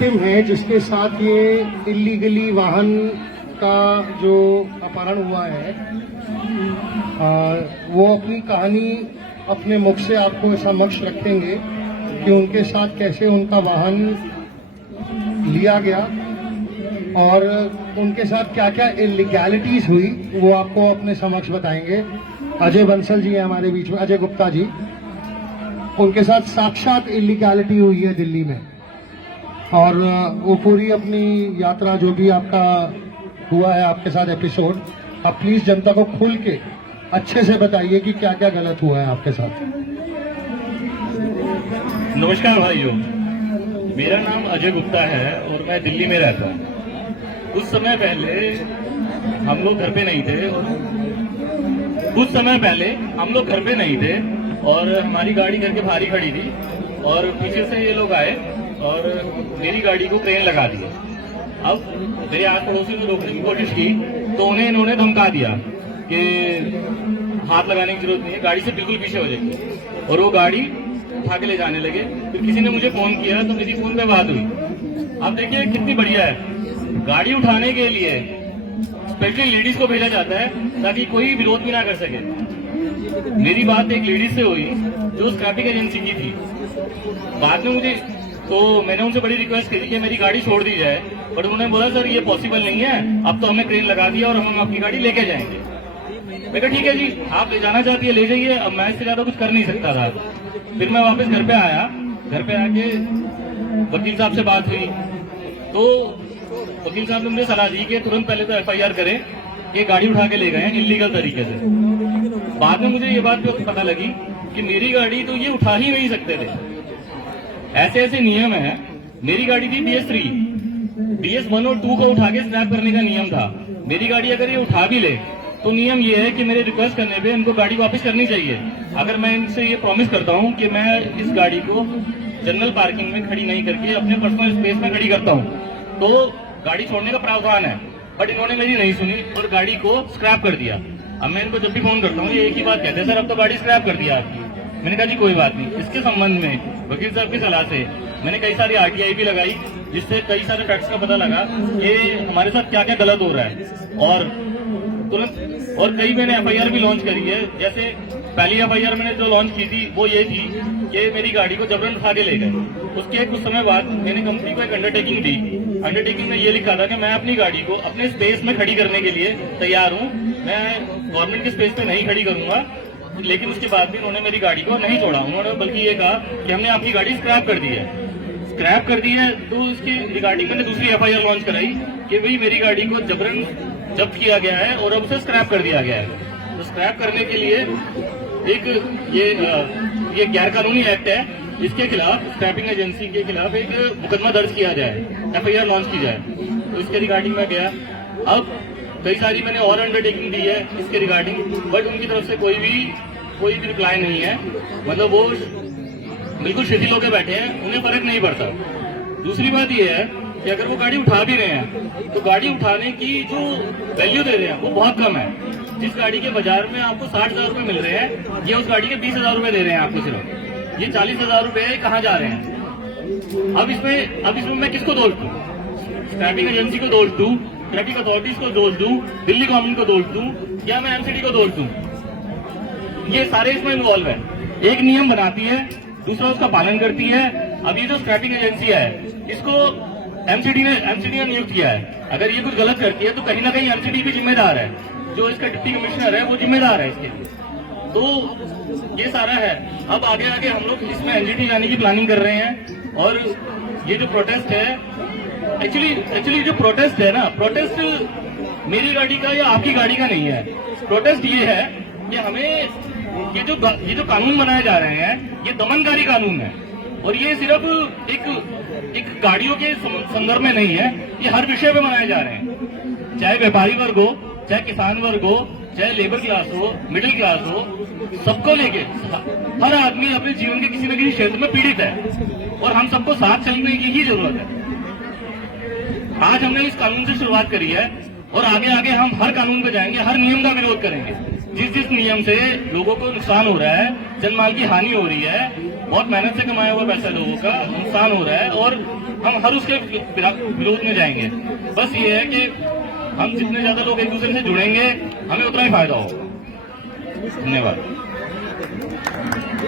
Victim है जिसके साथ ये इलीगली वाहन का जो अपहरण हुआ है, वो अपनी कहानी अपने मुख से आपको समक्ष रखेंगे कि उनके साथ कैसे उनका वाहन लिया गया और उनके साथ क्या क्या इलीगैलिटीज हुई, वो आपको अपने समक्ष बताएंगे। अजय बंसल जी हैं हमारे बीच में, अजय गुप्ता जी। उनके साथ साक्षात इलीगैलिटी हुई है दिल्ली में और वो पूरी अपनी यात्रा जो भी आपका हुआ है आपके साथ एपिसोड, आप प्लीज जनता को खुल के अच्छे से बताइए कि क्या क्या गलत हुआ है आपके साथ। नमस्कार भाइयों, मेरा नाम अजय गुप्ता है और मैं दिल्ली में रहता हूँ। कुछ समय पहले हम लोग घर पे नहीं थे और हमारी गाड़ी घर के बाहर ही खड़ी थी और पीछे से ये लोग आए और मेरी गाड़ी को क्रेन लगा दी। अब मेरे आस पड़ोसी ने रोकने की कोशिश की तो उन्हें इन्होंने धमका दिया कि हाथ लगाने की जरूरत नहीं है, गाड़ी से बिल्कुल पीछे हो जाएगी, और वो गाड़ी उठा के ले जाने लगे। फिर किसी ने मुझे फोन किया तो मेरी फोन पे बात हुई। अब देखिए कितनी बढ़िया है, गाड़ी उठाने के लिए स्पेशली लेडीज को भेजा जाता है ताकि कोई विरोध भी ना कर सके। मेरी बात एक लेडीज से हुई जो स्क्रैपिंग एजेंसी की थी। बाद में मैंने उनसे बड़ी रिक्वेस्ट करी कि मेरी गाड़ी छोड़ दी जाए, पर उन्होंने बोला सर ये पॉसिबल नहीं है, अब तो हमने क्रेन लगा दिया और हम आपकी गाड़ी लेके जाएंगे। मैं कहा ठीक है जी, आप ले जाना चाहती है ले जाइए, अब मैं इससे ज्यादा कुछ कर नहीं सकता था। फिर मैं वापस घर पे आया, घर पे आके वकील साहब से बात हुई तो वकील साहब ने मुझे सलाह दी कि तुरंत पहले तो FIR करें कि गाड़ी उठा के ले गए हैं इलीगल तरीके से। बाद में मुझे ये बात पता लगी कि मेरी गाड़ी तो ये उठा ही नहीं सकते थे, ऐसे ऐसे नियम है। मेरी गाड़ी थी BS3, BS1 और 2 को उठा के स्क्रैप करने का नियम था। मेरी गाड़ी अगर ये उठा भी ले तो नियम ये है कि मेरे रिक्वेस्ट करने पे इनको गाड़ी वापस करनी चाहिए। अगर मैं इनसे ये प्रॉमिस करता हूँ कि मैं इस गाड़ी को जनरल पार्किंग में खड़ी नहीं करके अपने पर्सनल स्पेस में खड़ी करता हूँ तो गाड़ी छोड़ने का प्रावधान है, बट इन्होंने मेरी नहीं सुनी और गाड़ी को स्क्रैप कर दिया। अब मैं इनको जब भी फोन करता हूँ ये एक ही बात कहते हैं, सर अब तो गाड़ी स्क्रैप कर दिया आपकी। मैंने कहा जी कोई बात नहीं। इसके संबंध में वकील साहब की सलाह से मैंने कई सारी RTI भी लगाई, जिससे कई सारे फैक्ट्स का पता लगा कि हमारे साथ क्या क्या गलत हो रहा है, और कई मैंने FIR भी लॉन्च करी है। जैसे पहली FIR मैंने जो लॉन्च की थी वो ये थी कि मेरी गाड़ी को जबरन उठा के ले गए। उसके कुछ समय बाद मैंने कंपनी को एक अंडरटेकिंग दी। अंडरटेकिंग में ये लिखा था कि मैं अपनी गाड़ी को अपने स्पेस में खड़ी करने के लिए तैयार हूँ, मैं गवर्नमेंट के स्पेस पे नहीं खड़ी करूंगा। लेकिन उसके बाद भी उन्होंने मेरी गाड़ी को नहीं छोड़ा, उन्होंने बल्कि ये कहा कि हमने आपकी गाड़ी स्क्रैप कर दी है। तो इसके रिगार्डिंग मैंने दूसरी FIR लॉन्च कराई कि भाई मेरी गाड़ी को जबरन जब्त किया गया है और अब उसे स्क्रैप कर दिया गया है। तो स्क्रैप करने के लिए एक ये गैर कानूनी एक्ट है, इसके खिलाफ स्क्रैपिंग एजेंसी के खिलाफ एक मुकदमा दर्ज किया जाए, FIR लॉन्च की जाए। तो इसके रिगार्डिंग मैं गया। अब कई सारी मैंने और अंडरटेकिंग दी है इसके रिगार्डिंग, बट उनकी तरफ से कोई भी रिप्लाई नहीं है। मतलब वो बिल्कुल शिथिल होकर बैठे हैं, उन्हें फर्क नहीं पड़ता। दूसरी बात ये है कि अगर वो गाड़ी उठा भी रहे हैं तो गाड़ी उठाने की जो वैल्यू दे रहे हैं वो बहुत कम है। जिस गाड़ी के बाजार में आपको 60,000 रुपए मिल रहे हैं, ये उस गाड़ी के 20,000 रुपए दे रहे हैं आपको सिर्फ। ये 40,000 रुपए कहाँ जा रहे हैं? अब इसमें मैं किसको दोष दूं? स्क्रैपिंग एजेंसी को दोष दूं, ट्रैफिक अथॉरिटीज को दोष दूं, दिल्ली गवर्नमेंट को दोष दूं, या मैं MCD को दोष दूं? ये सारे इसमें इन्वॉल्व है। एक नियम बनाती है, दूसरा उसका पालन करती है। अब ये जो स्क्रैपिंग एजेंसी है इसको MCD ने नियुक्त किया है। अगर ये कुछ गलत करती है तो कहीं ना कहीं MCD भी जिम्मेदार है, जो इसका डिप्टी कमिश्नर है वो जिम्मेदार है इसके लिए। तो ये सारा है। अब आगे हम लोग इसमें NGT जाने की प्लानिंग कर रहे हैं। और ये जो प्रोटेस्ट है, एक्चुअली जो प्रोटेस्ट है ना, प्रोटेस्ट मेरी गाड़ी का या आपकी गाड़ी का नहीं है। प्रोटेस्ट ये है कि हमें ये जो कानून बनाए जा रहे हैं ये दमनकारी कानून है, और ये सिर्फ एक गाड़ियों के संदर्भ में नहीं है, ये हर विषय पे बनाए जा रहे हैं। चाहे व्यापारी वर्ग हो, चाहे किसान वर्ग हो, चाहे लेबर क्लास हो, मिडिल क्लास हो, सबको लेके हर आदमी अपने जीवन के किसी न किसी क्षेत्र में पीड़ित है, और हम सबको साथ चलने की ही जरूरत है। आज हमने इस कानून से शुरुआत करी है और आगे हम हर कानून पे जाएंगे, हर नियम का विरोध करेंगे। जिस नियम से लोगों को नुकसान हो रहा है, जनमाल की हानि हो रही है, बहुत मेहनत से कमाया हुआ पैसा लोगों का नुकसान हो रहा है, और हम हर उसके विरोध में जाएंगे। बस ये है कि हम जितने ज्यादा लोग एक दूसरे से जुड़ेंगे हमें उतना ही फायदा होगा। धन्यवाद।